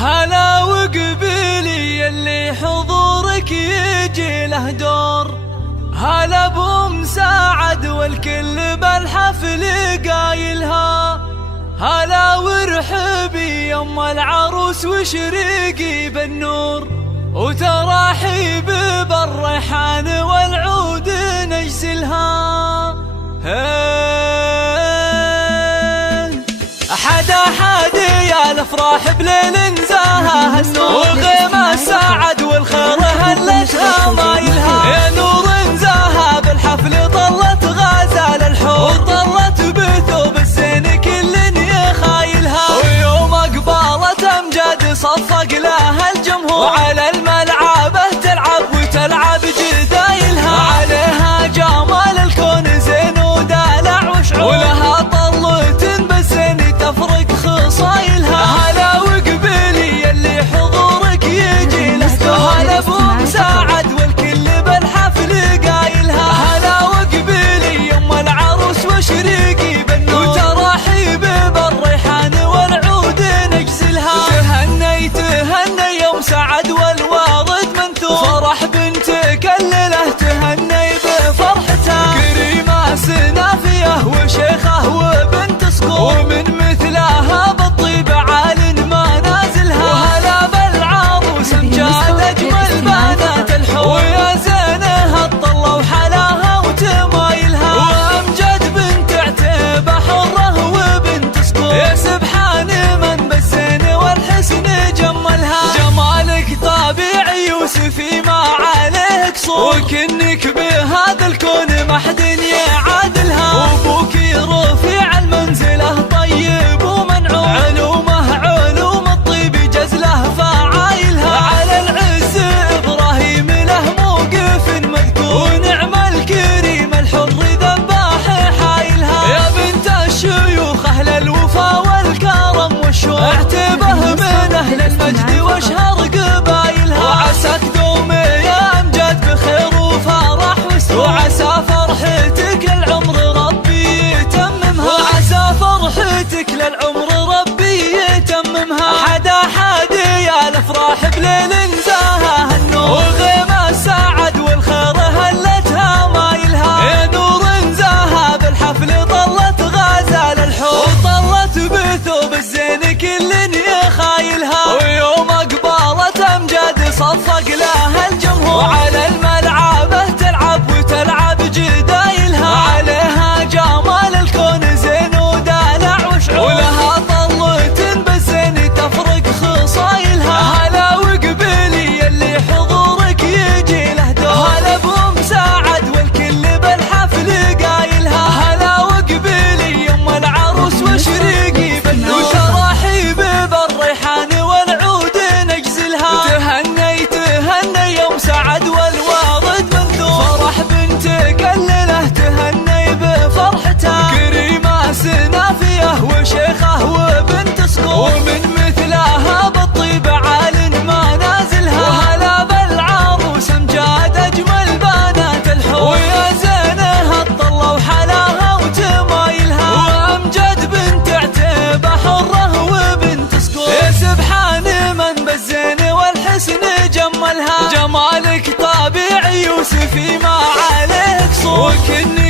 هلا وقبيلي اللي حضورك يجي له دور، هلا بأم سعد والكل بالحفل قايلها، هلا وارحبي يم العروس وشريقي بالنور، وتراحيب بالريحان والعود نجزلها. حدا يا الافراح بليل نزاها النور، وغيمة سعد والخير هلتها مايلها، يا نور نزاها بالحفل طلت غزال الحور، وطلت بثوب الزين كل يخايلها، ويوم اقبالت امجاد صفق لها الجمهور، وعلى الملعبه تلعب وتلعب جدايلها، عليها جمال الكون زين ودلع وشعور، ولها طلت بالزين تفرق خصايلها. هلا وقبيلي اللي حضورك يجي له دور، هلا بأم سعد والكل بالحفل قايلها، هلا وقبيلي يم العروس وشريقي بالنور، وتراحيب بالريحان والعود نجزلها. تهني يوم سعد والوارد منثور، فرح بنتك الليله تهني بفرحتها، كريمه سنافيه وشيخه وبنت صقور، ومن مثلها بالطيب عال ما نازلها، وهلا بالعروس امجاد اجمل بنات الحور، ويا زينها الطله وحلاها وتمايلها، وامجد بنت عتيبه حره وبنت صقور، يا سبحان من بالزين والحسن جملها، جمالك طبيعي يوسفي ما عليه قصور، وكنك بهذا الكون ما حد يعادلها، وابوك رفيع المنزله طيب ومنعوم، علوم الطيب جزله فعايلها، على العز ابراهيم له موقف مذكور، ونعم الكريم الحر ذباح حايلها، يا بنت الشيوخ اهل الوفا والكرم والشوق، اعتبه من اهل المجد واشهر قبايلها، وعساك دوم يا امجاد بخير وفرح وسرور، وعسى فرحتك للعمر ربي يتممها، وعسى فرحتك للعمر ربي يتممها. حدا يا الافراح بليل نزاها النور، وغيمة سعد والخير هلتها مايلها، يا نور نزاها بالحفل طلت غزال الحور، وطلت بثوب الزين كل يخايلها، ويوم اقبالت امجاد صفق لها الجمهور، وعلى الملعبه تلعب وتلعب جدايلها، عليها جمال الكون زين ودلع وشعور، ولها طلت بالزين تفرق خصايلها. هلا وقبيلي اللي حضورك يجي له دور، هلا بأم سعد والكل بالحفل قايلها، هلا وقبيلي يم العروس وشريقي بالنور، وتراحيب بالريحان والعود نجزلها. تهني يوم سعد والوارد منثور، فرح بنتك الليله تهني بفرحتها، كريمه سنافيه وشيخه وبنت صقور، ومن مثلها بالطيب عال ما نازلها، وهلا بالعروس امجاد اجمل بنات الحور، ويا زينها الطله وحلاها وتمايلها، وامجد بنت عتيبه حره وبنت صقور، يا سبحان من بالزين والحسن جملها، جمالك طبيعي يوسفي ما عليه قصور، وكني